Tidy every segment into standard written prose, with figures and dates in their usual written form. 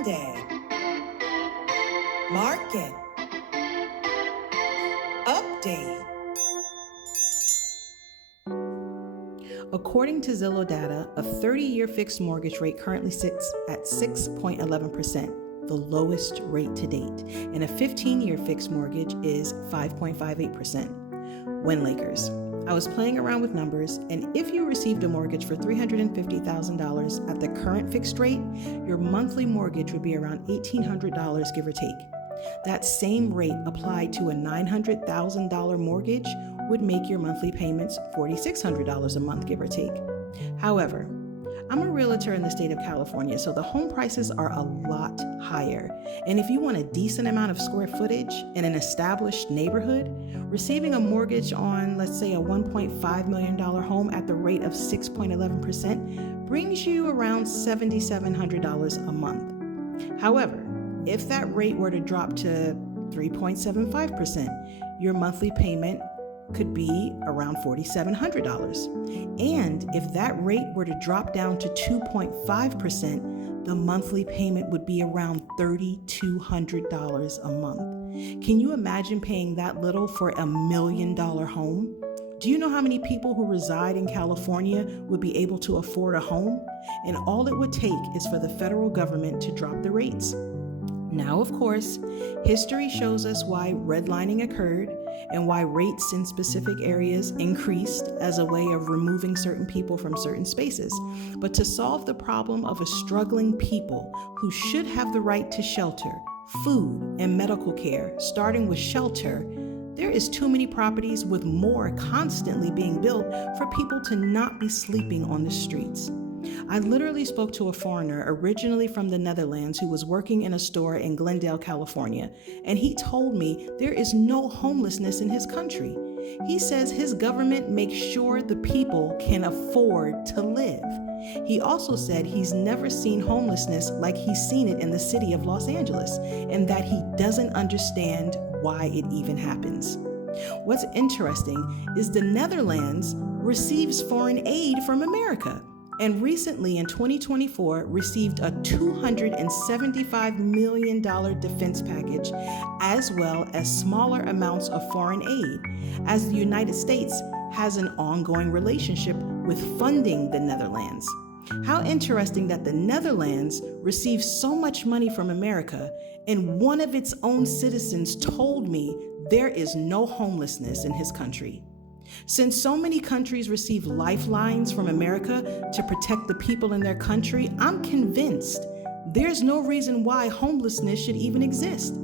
Monday. Market update. According to Zillow data, a 30-year fixed mortgage rate currently sits at 6.11%, the lowest rate to date, and a 15-year fixed mortgage is 5.58%. WinLakers. I was playing around with numbers, and if you received a mortgage for $350,000 at the current fixed rate, your monthly mortgage would be around $1,800, give or take. That same rate applied to a $900,000 mortgage would make your monthly payments $4,600 a month, give or take. However, I'm a realtor in the state of California, so the home prices are a lot higher. And if you want a decent amount of square footage in an established neighborhood, receiving a mortgage on, let's say, a $1.5 million home at the rate of 6.11% brings you around $7,700 a month. However, if that rate were to drop to 3.75%, your monthly payment could be around $4,700. And if that rate were to drop down to 2.5%, the monthly payment would be around $3,200 a month. Can you imagine paying that little for $1 million home? Do you know how many people who reside in California would be able to afford a home? And all it would take is for the federal government to drop the rates. Now, of course, history shows us why redlining occurred and why rates in specific areas increased as a way of removing certain people from certain spaces. But to solve the problem of a struggling people who should have the right to shelter, food, and medical care, starting with shelter, there is too many properties with more constantly being built for people to not be sleeping on the streets. I literally spoke to a foreigner originally from the Netherlands who was working in a store in Glendale, California, and he told me there is no homelessness in his country. He says his government makes sure the people can afford to live. He also said he's never seen homelessness like he's seen it in the city of Los Angeles, and that he doesn't understand why it even happens. What's interesting is the Netherlands receives foreign aid from America, and recently in 2024 received a $275 million defense package, as well as smaller amounts of foreign aid, as the United States has an ongoing relationship with funding the Netherlands. How interesting that the Netherlands receives so much money from America, and one of its own citizens told me there is no homelessness in his country. Since so many countries receive lifelines from America to protect the people in their country, I'm convinced there's no reason why homelessness should even exist.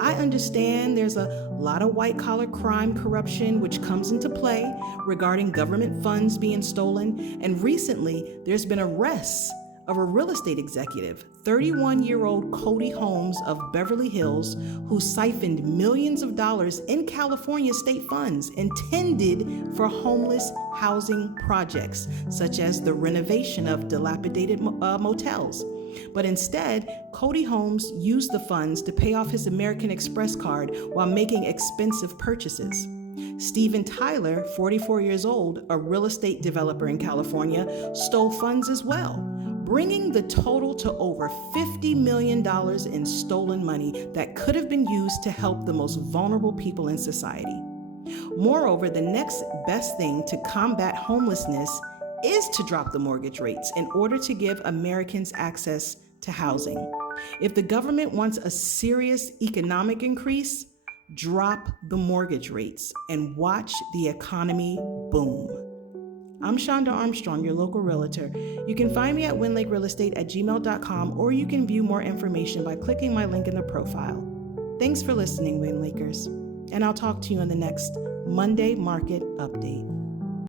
I understand there's a lot of white-collar crime corruption which comes into play regarding government funds being stolen, and recently there's been arrests of a real estate executive, 31-year-old Cody Holmes of Beverly Hills, who siphoned millions of dollars in California state funds intended for homeless housing projects, such as the renovation of dilapidated motels. But instead, Cody Holmes used the funds to pay off his American Express card while making expensive purchases. Steven Tyler, 44 years old, a real estate developer in California, stole funds as well, bringing the total to over $50 million in stolen money that could have been used to help the most vulnerable people in society. Moreover, the next best thing to combat homelessness is to drop the mortgage rates in order to give Americans access to housing. If the government wants a serious economic increase, drop the mortgage rates and watch the economy boom. I'm Shanda Armstrong, your local realtor. You can find me at WinLakeRealEstate@gmail.com, or you can view more information by clicking my link in the profile. Thanks for listening, WinLakers, and I'll talk to you in the next Monday Market Update.